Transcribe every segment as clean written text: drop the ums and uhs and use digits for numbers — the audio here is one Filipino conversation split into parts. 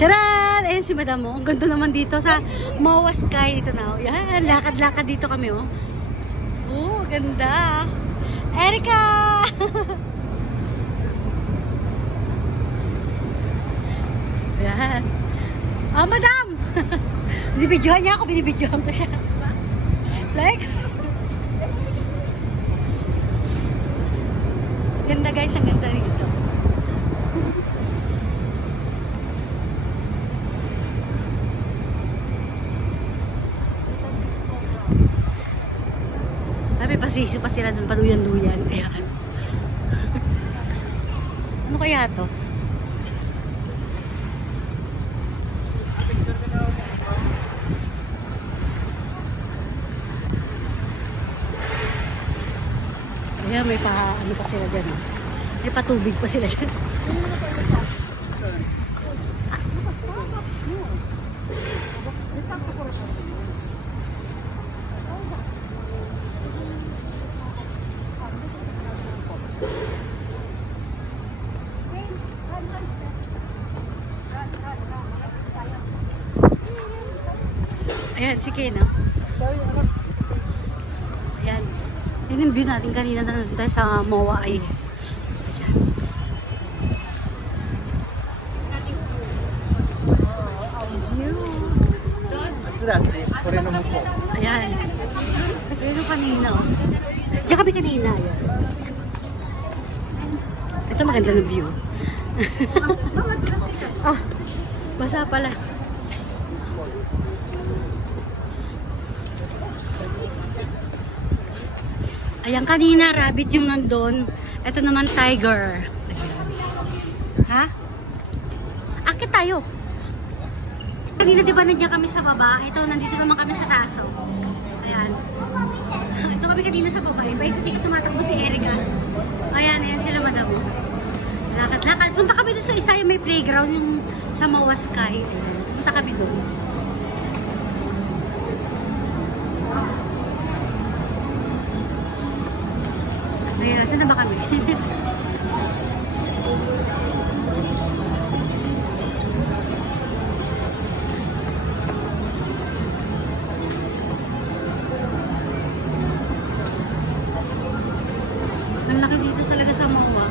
Charan! Ayan si Madam mo. Ang ganda naman dito sa Moa Sky. Dito na. Yan, lakad-lakad dito kami oh. Oh, ganda. Erica! Yan. Oh, Madam! Binibidyohan niya ako. Binibidyohan ko siya. Lex! Ganda guys. Ang ganda dito. May pasisyo pa sila dun, paduyan-duyan. Ayan. Ano kaya to? Ayan, may pa, ano pa sila dyan. May patubig pa sila dyan. Ayan, si Kena. Ayan. Yan yung view natin kanina na nandun tayo sa Moa ay. Ayan. Ayan. Ayan yung kanina. Diyan kami kanina. Ayan. Ito maganda na view. Oh, basa pala. Ayan, kanina rabbit yung nandun. Ito naman tiger. Ha? Akit tayo. Kanina diba nandiyan kami sa baba? Ito, nandito naman kami sa taso. Ayan. Ito kami kanina sa baba. Paikot-ikot tumatakbo si Erica. Ayan, ayan sila Madam. Lakad-lakad. Punta kami doon sa isa yung may playground yung sa Moa Sky. Ayan. Punta kami doon. Ayan, saan na ba kami? Ang laki dito talaga sa Moa.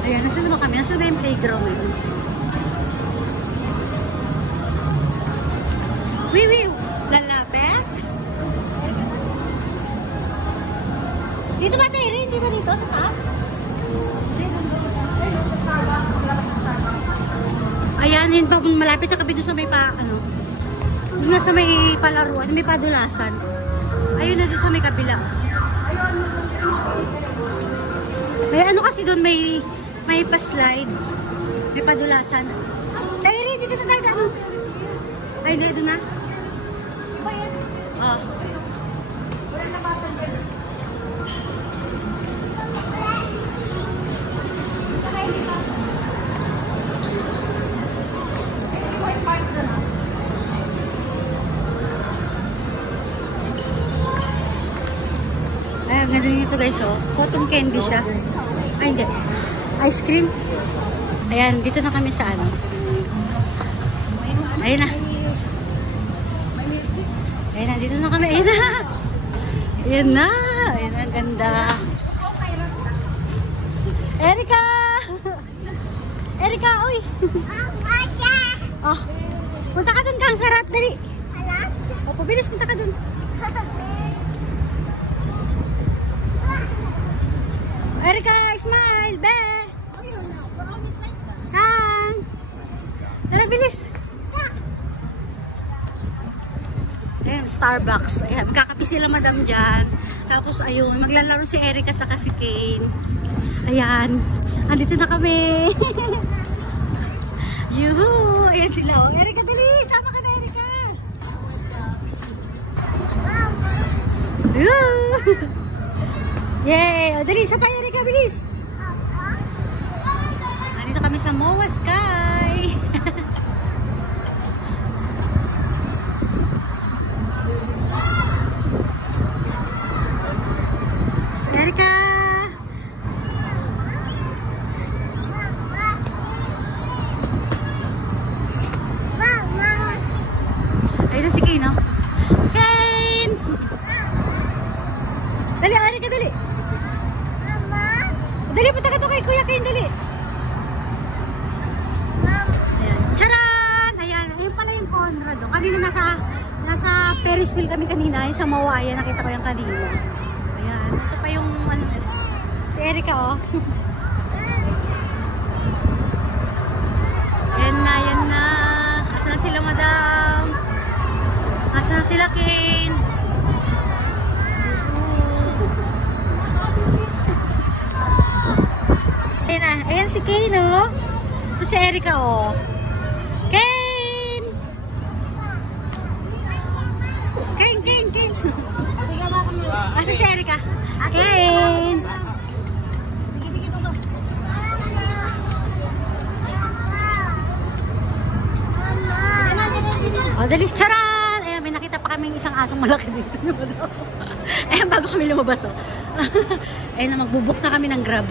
Ayan, nasa na ba kami? Nasa ba yung playground na yun? Wiwi! Lalapit? Dito ba tayo rin? Hindi ba dito? Sa taas? Ayan, yun pa malapit na kami doon sa may ano, doon na sa may palaruan, may padulasan. Ayun na doon sa may kabila. May ano kasi doon, may pa-slide. May padulasan. Tayo rin, dito na tayo ano? Ay, hindi, doon na. Oh. Ayan, ganda dito guys, oh. Cotton candy siya. Ay, hindi. Ice cream. Ayan, dito na kami sa ano. Ayan na. Ayan na, dito na kami. Ayan na. Ayan na. Ayan na, ganda. Erica! Erica, uy! Oh, punta ka dun kang sarat, dali. O, pabilis, punta ka dun. Erica, smile, be! Hang! Tara, bilis! Ayan, Starbucks. Ayan, kakapi sila Madam dyan. Tapos, ayun, maglalaro si Erica sa si Kane. Ayan, andito na kami. Yuhu! Ayan sila. Oh, Erica, dali! Sama ka na, Erica! Yuhu! Yay! O, dali, sabay, Erica, bilis! Andito kami sa Moa Sky. Erica! Dali, punta ka to kay Kuya Ken, dali. Ayan. Charan! Ayan, ayun pala yung Conrad. Oh. Kanina nasa Ferris wheel kami kanina, yung sa Mawaya, nakita ko yung kanina. Ayan, ito pa yung ano, si Erica, oh. Yan na. Asa na sila, madam? Asa na sila, Ken? Ayan na. Ayan si Ken, oh. Ito si Erica, oh. Ken! Ken! Asa si Erica? Ken! O, dalis, charan! Ayan, may nakita pa kaming isang asong malaki dito. Ayan, bago kami lumabas, oh. Ayan na, magbubuk na kami ng Grab.